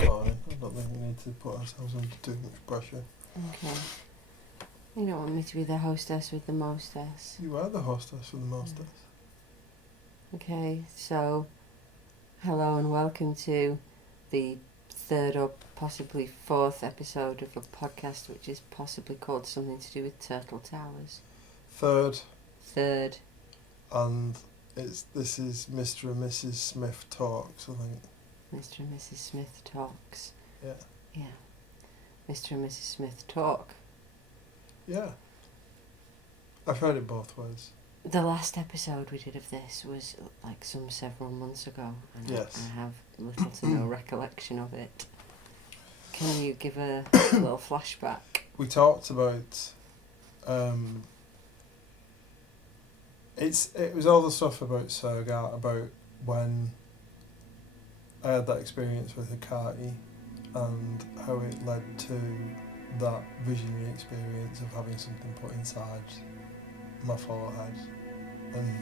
fine. I don't think we need to put ourselves under too much pressure. Okay. You don't want me to be the hostess with the mostess. You are the hostess with the mostess. Okay, so hello and welcome to the third or possibly fourth episode of a podcast which is possibly called something to do with Turtle Towers. Third. And this is Mr. and Mrs. Smith Talks, I think. Mr. and Mrs. Smith Talks. Yeah. Yeah. Mr. and Mrs. Smith Talk. Yeah. I've heard it both ways. The last episode we did of this was like several months ago, and yes. I have little to no recollection of it. Can you give a little flashback? We talked about it was all the stuff about Surgat, about when I had that experience with Hikari and how it led to that visionary experience of having something put inside my forehead, and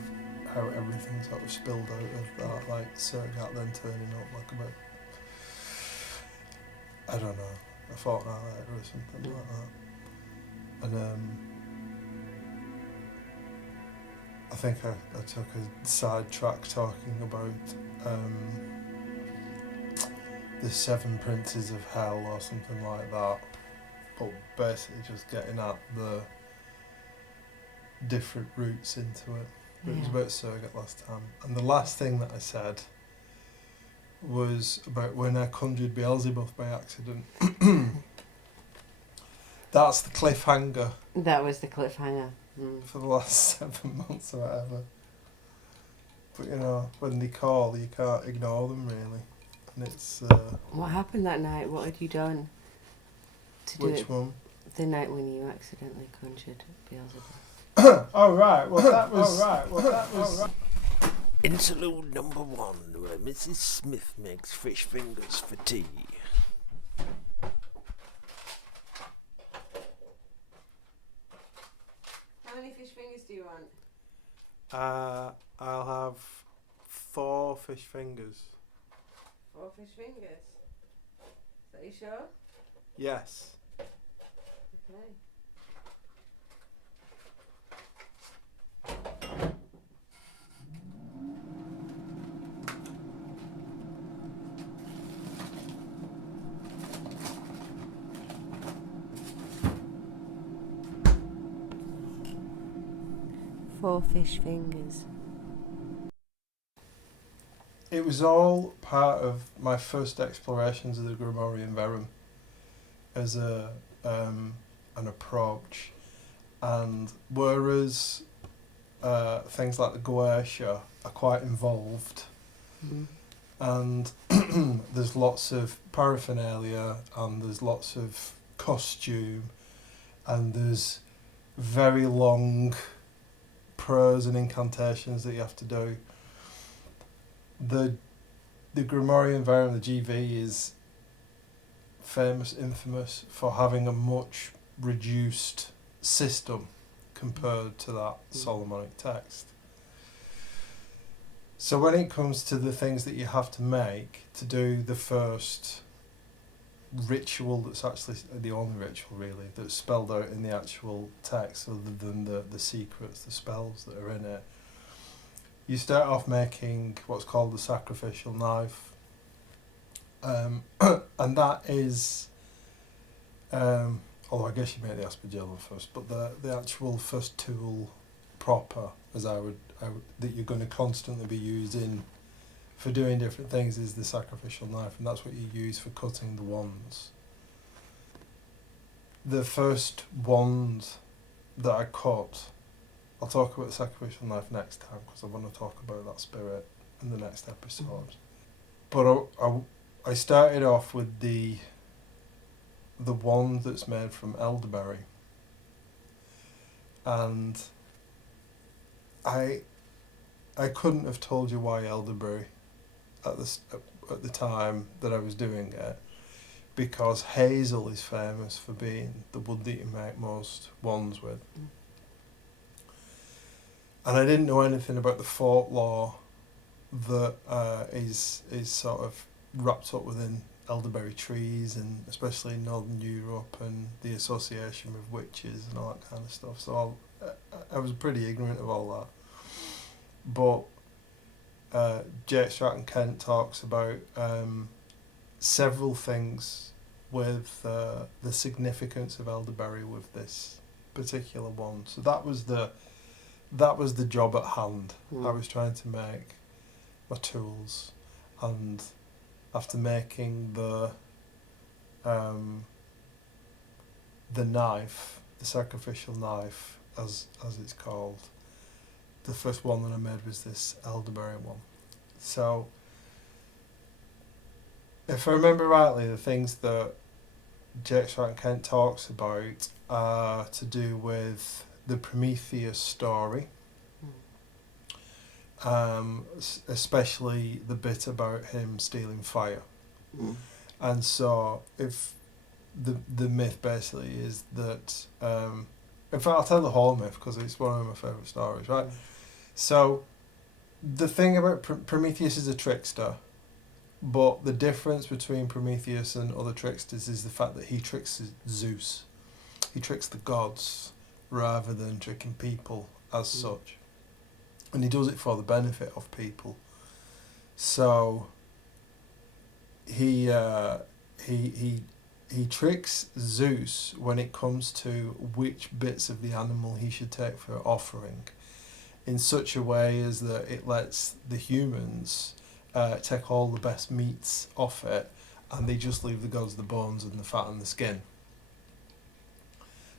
how everything sort of spilled out of that, like Surgat then turning up like about, I don't know, a fortnight later or something like that. And I think I took a side track talking about the 7 Princes of Hell or something like that, but basically just getting at the different routes into it. But it was about Surgat last time. And the last thing that I said was about when I conjured Beelzebub by accident. That's the cliffhanger. That was the cliffhanger. For the last 7 months or whatever. But you know, when they call, you can't ignore them really. And it's what happened that night? What had you done to do which it? one? The night when you accidentally conjured Beelzebub. Oh right, well that was Interlude number 1, where Mrs. Smith makes fish fingers for tea. How many fish fingers do you want? I'll have 4 fish fingers. 4 fish fingers? Are you sure? Yes. Okay. Four fish fingers. It was all part of my first explorations of the Grimoire Verum as an approach, and whereas things like the Goetia are quite involved, and there's lots of paraphernalia and there's lots of costume and there's very long prayers and incantations that you have to do. The Grimoire Verum, the GV, is infamous for having a much reduced system compared to that Solomonic text. So when it comes to the things that you have to make to do the first ritual, that's actually the only ritual really that's spelled out in the actual text other than the secrets, the spells that are in it, you start off making what's called the sacrificial knife, and that is although I guess you make the aspergillum first, but the actual first tool proper, as I would that you're going to constantly be using for doing different things, is the sacrificial knife, and that's what you use for cutting the wands. The first wand that I cut, I'll talk about the sacrificial knife next time because I want to talk about that spirit in the next episode. But I started off with the wand that's made from elderberry, and I couldn't have told you why elderberry at the time that I was doing it, because hazel is famous for being the wood that you make most wands with. And I didn't know anything about the folklore that is sort of wrapped up within elderberry trees, and especially in Northern Europe, and the association with witches and all that kind of stuff. So I was pretty ignorant of all that. But Jake Stratton Kent talks about several things with the significance of elderberry with this particular one. So that was the job at hand. I was trying to make my tools, and after making the knife, the sacrificial knife, as it's called, the first one that I made was this elderberry one. So, if I remember rightly, the things that Jake Stratton Kent talks about are to do with the Prometheus story, especially the bit about him stealing fire. And so, if the myth basically is that, in fact, I'll tell the whole myth because it's one of my favourite stories, right? So, the thing about Prometheus is a trickster, but the difference between Prometheus and other tricksters is the fact that he tricks Zeus. He tricks the gods rather than tricking people as such. And he does it for the benefit of people. So he tricks Zeus when it comes to which bits of the animal he should take for offering, in such a way as that it lets the humans take all the best meats off it, and they just leave the gods the bones and the fat and the skin.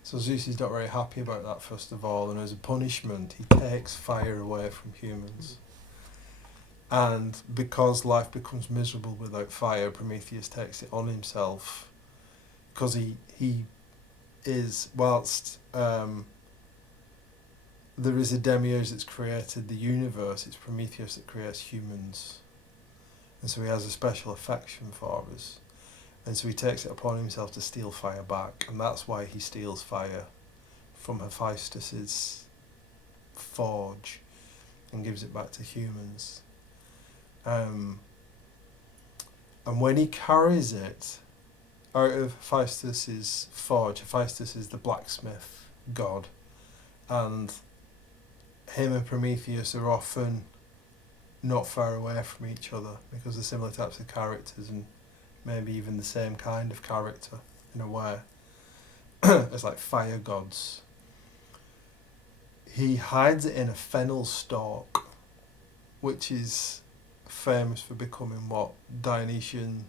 So Zeus is not very happy about that, first of all, and as a punishment he takes fire away from humans. And because life becomes miserable without fire, Prometheus takes it on himself, because he is, whilst there is a demiurge that's created the universe, it's Prometheus that creates humans. And so he has a special affection for us. And so he takes it upon himself to steal fire back. And that's why he steals fire from Hephaestus's forge and gives it back to humans. And when he carries it out of Hephaestus's forge, Hephaestus is the blacksmith god, and him and Prometheus are often not far away from each other because they're similar types of characters and maybe even the same kind of character in a way as like fire gods. He hides it in a fennel stalk, which is famous for becoming what Dionysian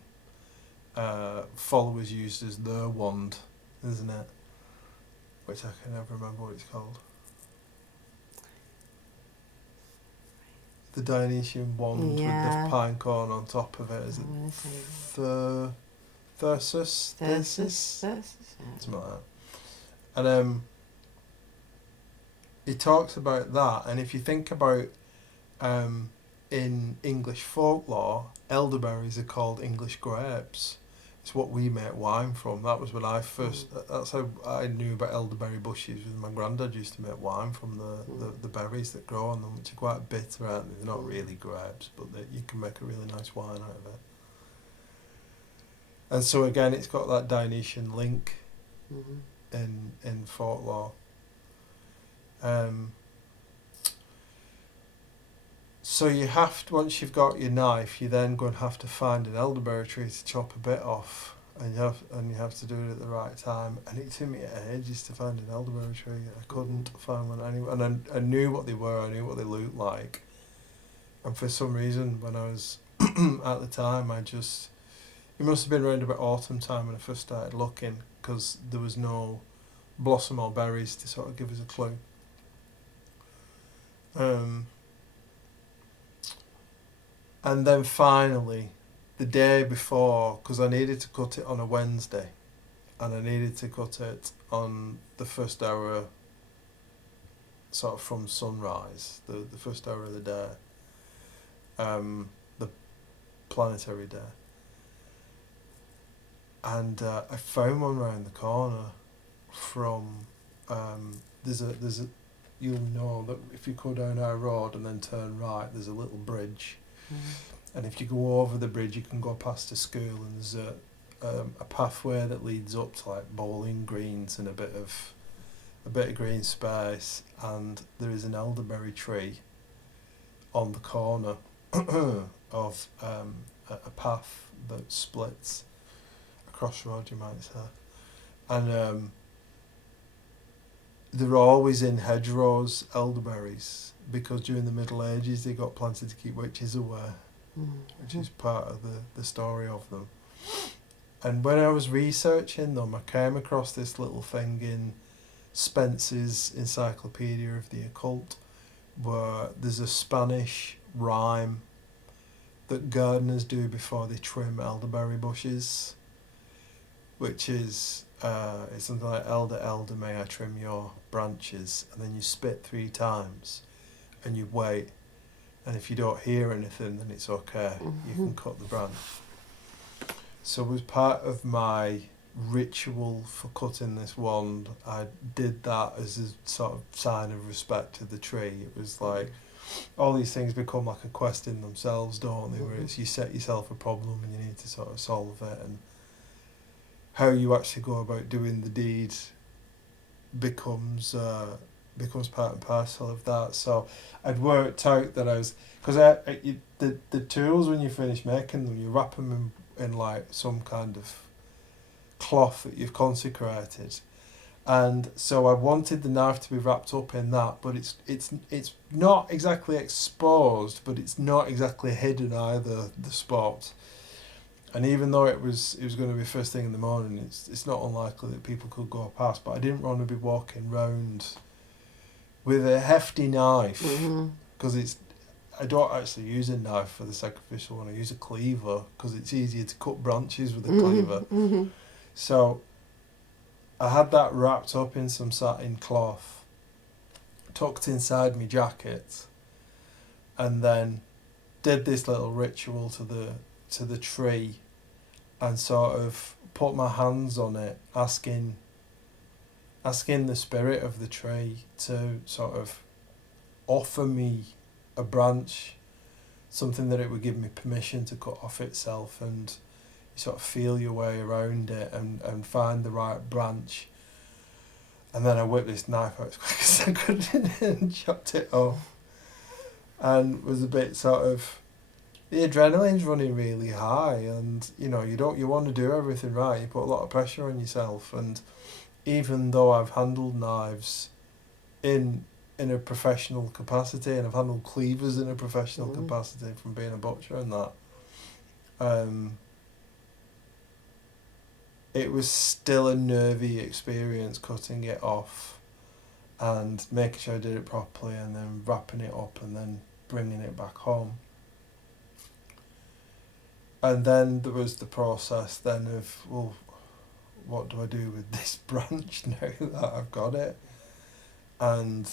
followers used as their wand, isn't it? Which I can never remember what it's called. The Dionysian wand with the pine cone on top of it. Is it Thyrsus? Something like that. And he talks about that, and if you think about in English folklore, elderberries are called English grapes. It's what we make wine from. That was when I first. That's how I knew about elderberry bushes. My granddad used to make wine from the berries that grow on them, which are quite bitter, aren't they? They're not really grapes, but you can make a really nice wine out of it. And so again, it's got that Dionysian link in folklore. So you have to, once you've got your knife, you're then going to have to find an elderberry tree to chop a bit off, and you have to do it at the right time. And it took me ages to find an elderberry tree. I couldn't find one anywhere, and I knew what they were, I knew what they looked like, and for some reason, when I was at the time, it must have been around about autumn time when I first started looking, because there was no blossom or berries to sort of give us a clue. And then finally, the day before, because I needed to cut it on a Wednesday, and I needed to cut it on the first hour, sort of from sunrise, the first hour of the day, the planetary day. And I found one round the corner from, there's a, you'll know that if you go down our road and then turn right, there's a little bridge. And if you go over the bridge, you can go past a school, and there's a pathway that leads up to like bowling greens and a bit of green space, and there is an elderberry tree on the corner of a path that splits, a crossroad you might say, and they're always in hedgerows, elderberries, because during the Middle Ages they got planted to keep witches away, which is part of the story of them. And when I was researching them, I came across this little thing in Spence's Encyclopedia of the Occult, where there's a Spanish rhyme that gardeners do before they trim elderberry bushes, which is it's something like, elder, elder, may I trim your branches, and then you spit 3 times and you wait, and if you don't hear anything then it's okay, you can cut the branch. So as part of my ritual for cutting this wand, I did that as a sort of sign of respect to the tree. It was like, all these things become like a quest in themselves, don't they, where it's you set yourself a problem and you need to sort of solve it, and how you actually go about doing the deed becomes part and parcel of that. So I'd worked out that I was, because the tools, when you finish making them, you wrap them in like some kind of cloth that you've consecrated, and so I wanted the knife to be wrapped up in that, but it's not exactly exposed, but it's not exactly hidden either, the spot. And even though it was going to be first thing in the morning, it's not unlikely that people could go past, but I didn't want to be walking round with a hefty knife, because I don't actually use a knife for the sacrificial one. I use a cleaver because it's easier to cut branches with a cleaver. So I had that wrapped up in some satin cloth, tucked inside my jacket, and then did this little ritual to the tree, and sort of put my hands on it, asking the spirit of the tree to sort of offer me a branch, something that it would give me permission to cut off itself, and you sort of feel your way around it and find the right branch. And then I whipped this knife out as quick as I could and chopped it off, and was a bit sort of, the adrenaline's running really high, and you want to do everything right, you put a lot of pressure on yourself. And even though I've handled knives in a professional capacity, and I've handled cleavers in a professional capacity from being a butcher and that, it was still a nervy experience cutting it off and making sure I did it properly, and then wrapping it up and then bringing it back home. And then there was the process then of, well, what do I do with this branch now that I've got it? And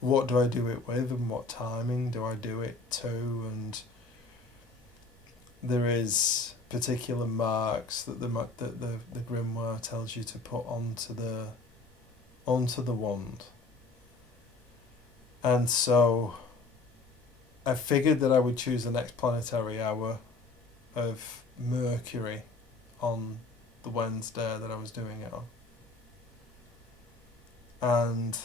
what do I do it with, and what timing do I do it to? And there is particular marks that the grimoire tells you to put onto the wand. And so I figured that I would choose the next planetary hour of Mercury on the Wednesday that I was doing it on. And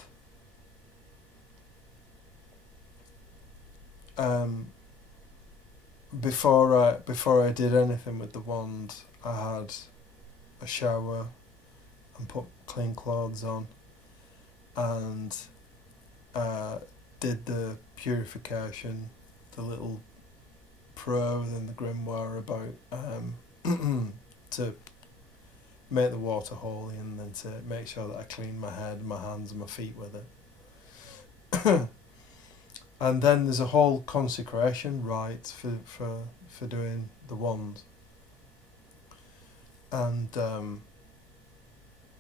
before I did anything with the wand, I had a shower and put clean clothes on, and did the purification, the little prayer within the grimoire about to make the water holy, and then to make sure that I clean my head, my hands and my feet with it. And then there's a whole consecration rite for doing the wand. And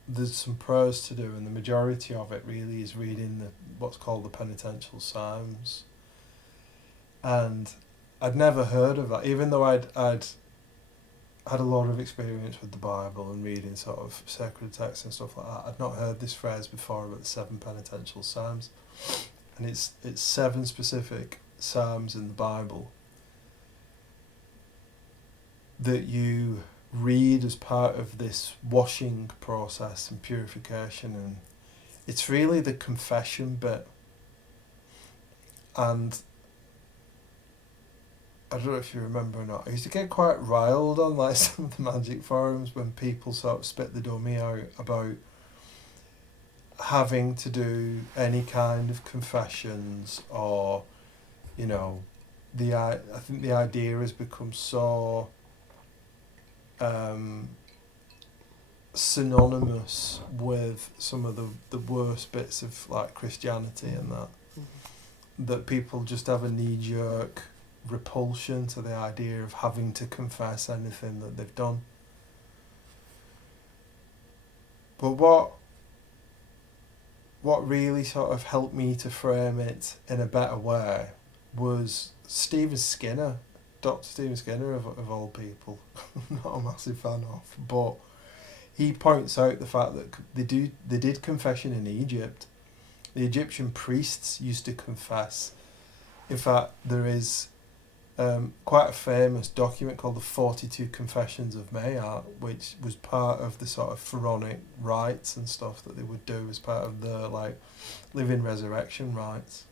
there's some prayers to do, and the majority of it really is reading what's called the penitential psalms. And I'd never heard of that, even though I'd had a lot of experience with the Bible and reading sort of sacred texts and stuff like that. I'd not heard this phrase before about the 7 penitential psalms. And it's 7 specific psalms in the Bible that you read as part of this washing process and purification, and it's really the confession bit. And I don't know if you remember or not, I used to get quite riled on like some of the magic forums when people sort of spit the dummy out about having to do any kind of confessions, or, you know, I think the idea has become so synonymous with some of the worst bits of like Christianity and that people just have a knee-jerk repulsion to the idea of having to confess anything that they've done. But what really sort of helped me to frame it in a better way was Stephen Skinner, Dr. Stephen Skinner of all people. I'm not a massive fan of, but he points out the fact that they did confession in Egypt. The Egyptian priests used to confess. In fact, there is quite a famous document called the 42 Confessions of Mayat, which was part of the sort of pharaonic rites and stuff that they would do as part of the like living resurrection rites.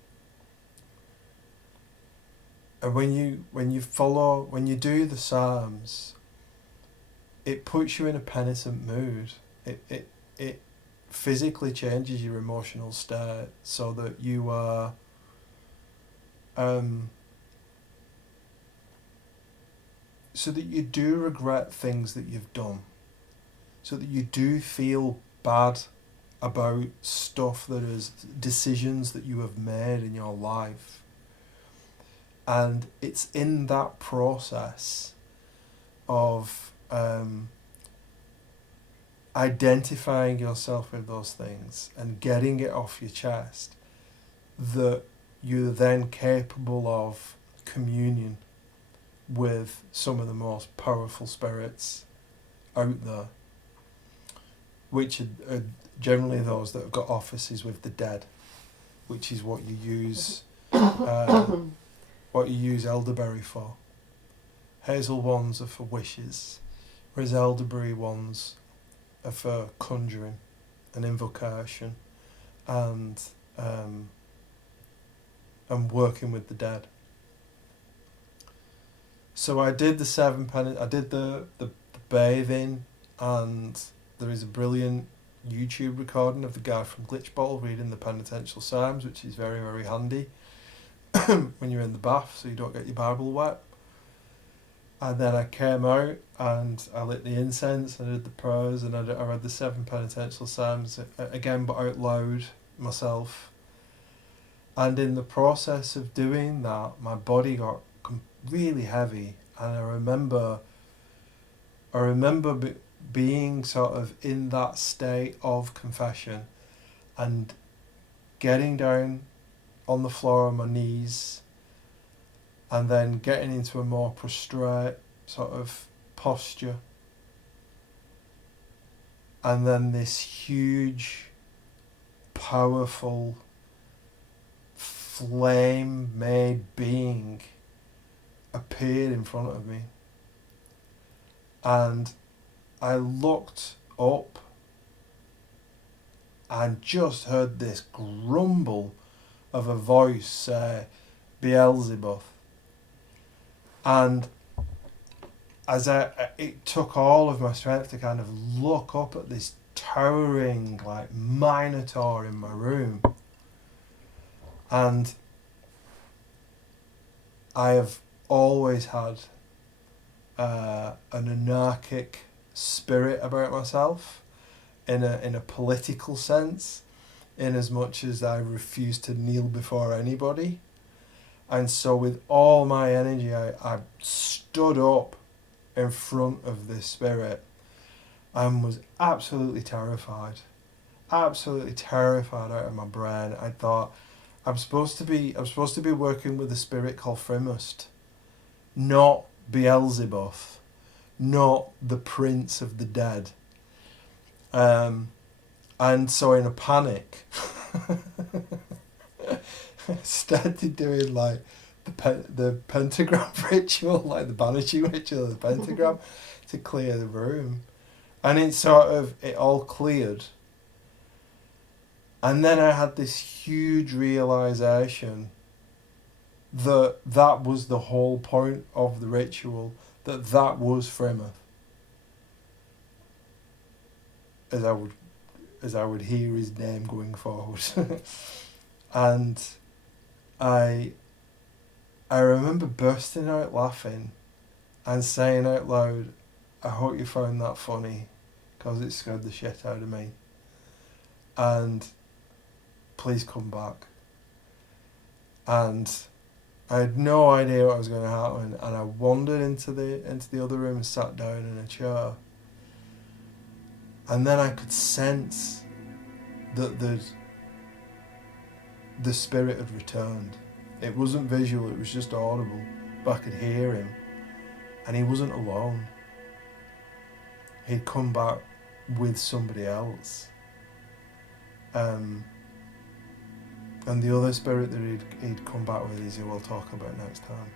And when you do the Psalms, it puts you in a penitent mood. It physically changes your emotional state so that you are so that you do regret things that you've done, so that you do feel bad about stuff that is decisions that you have made in your life. And it's in that process of identifying yourself with those things and getting it off your chest that you're then capable of communion with some of the most powerful spirits out there, which are generally those that have got offices with the dead, which is what you use elderberry for. Hazel ones are for wishes, whereas elderberry ones are for conjuring and invocation and working with the dead. So I did the bathing, and there is a brilliant YouTube recording of the guy from Glitchbottle reading the penitential psalms, which is very, very handy when you're in the bath so you don't get your Bible wet. And then I came out and I lit the incense, I did the prayers, and I read the 7 penitential psalms again, but out loud myself. And in the process of doing that, my body got really heavy, and I remember being sort of in that state of confession and getting down on the floor on my knees and then getting into a more prostrate sort of posture, and then this huge, powerful, flame-made being appeared in front of me, and I looked up and just heard this grumble of a voice say, "Beelzebub." And it took all of my strength to kind of look up at this towering like minotaur in my room, and I have always had an anarchic spirit about myself in a political sense, in as much as I refuse to kneel before anybody. And so with all my energy I stood up in front of this spirit and was absolutely terrified out of my brain. I thought, I'm supposed to be working with a spirit called Frimost, not Beelzebub, not the prince of the dead. And so in a panic, I started doing like the pentagram ritual, like the banishing ritual, the pentagram, to clear the room, and it all cleared. And then I had this huge realization that was the whole point of the ritual, that was Frimost. As I would hear his name going forward. And I remember bursting out laughing and saying out loud, I hope you found that funny, because it scared the shit out of me. And please come back. And I had no idea what was going to happen, and I wandered into the other room and sat down in a chair. And then I could sense that the spirit had returned. It wasn't visual, it was just audible, but I could hear him. And he wasn't alone. He'd come back with somebody else. And the other spirit that he'd come back with is who we'll talk about next time.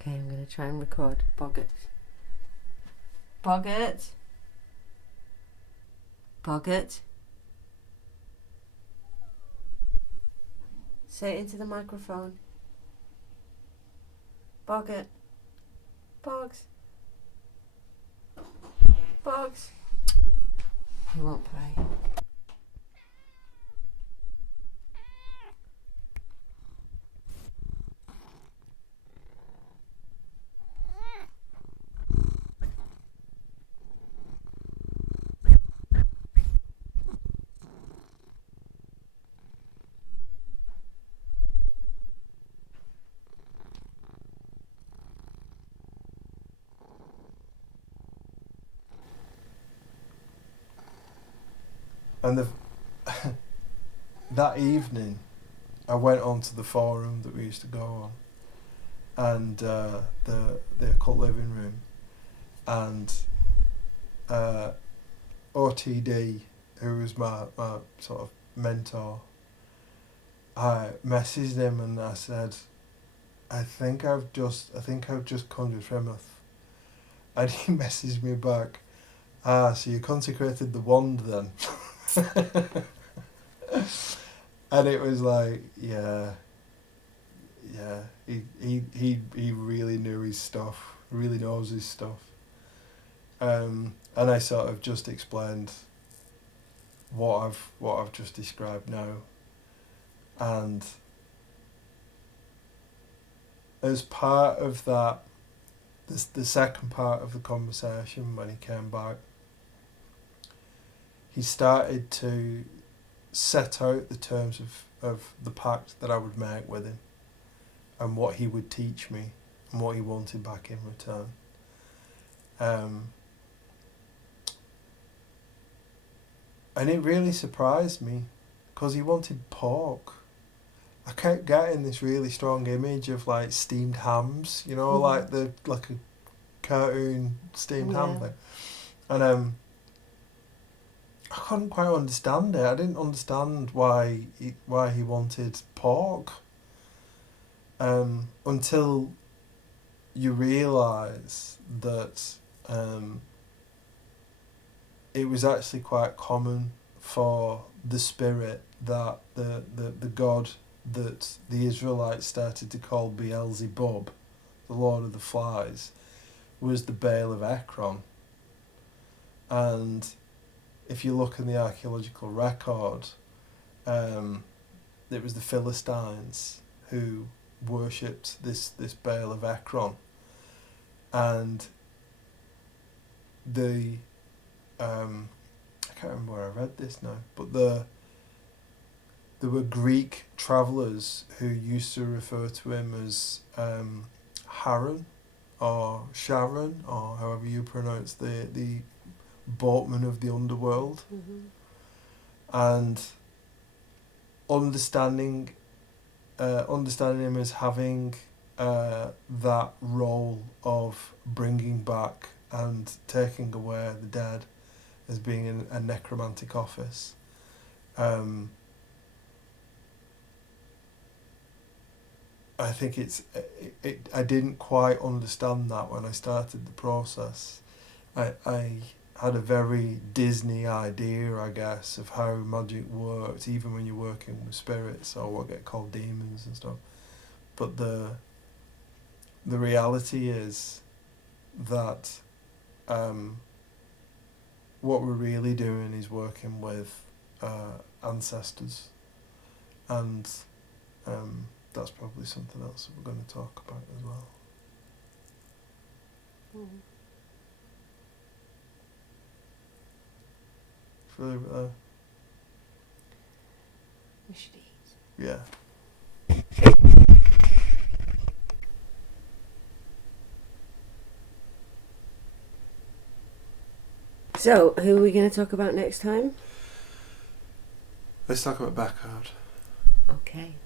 Okay, I'm going to try and record Boggart. Boggart? Boggart? Say it into the microphone. Boggart. Boggs. Boggs. He won't play. And that evening, I went onto the forum that we used to go on, and the occult living room, and OTD, who was my sort of mentor, I messaged him and I said, I think I've just conjured Frimost. And he messaged me back, so you consecrated the wand then. And it was like, yeah, he really knew his stuff, really knows his stuff. And I sort of just explained what I've just described now. And as part of that, the second part of the conversation, when he came back, he started to set out the terms of the pact that I would make with him, and what he would teach me, and what he wanted back in return. And it really surprised me, because he wanted pork. I kept getting this really strong image of like steamed hams, like a cartoon steamed ham thing. And I couldn't quite understand it. I didn't understand why he wanted pork. Until you realise that it was actually quite common for the spirit that the god that the Israelites started to call Beelzebub, the Lord of the Flies, was the Baal of Ekron. And if you look in the archaeological record, it was the Philistines who worshipped this Baal of Ekron. And I can't remember where I read this now, but there were Greek travellers who used to refer to him as Haran, or Sharon, or however you pronounce the boatman of the underworld, Mm-hmm. and understanding him as having that role of bringing back and taking away the dead, as being in a necromantic office. I think I didn't quite understand that when I started the process. I had a very Disney idea, I guess, of how magic worked, even when you're working with spirits or what get called demons and stuff. But the reality is that what we're really doing is working with ancestors, and that's probably something else that we're going to talk about as well. Mm-hmm. Should we leave it there? We should eat. Yeah. So, who are we going to talk about next time? Let's talk about Backard. Okay.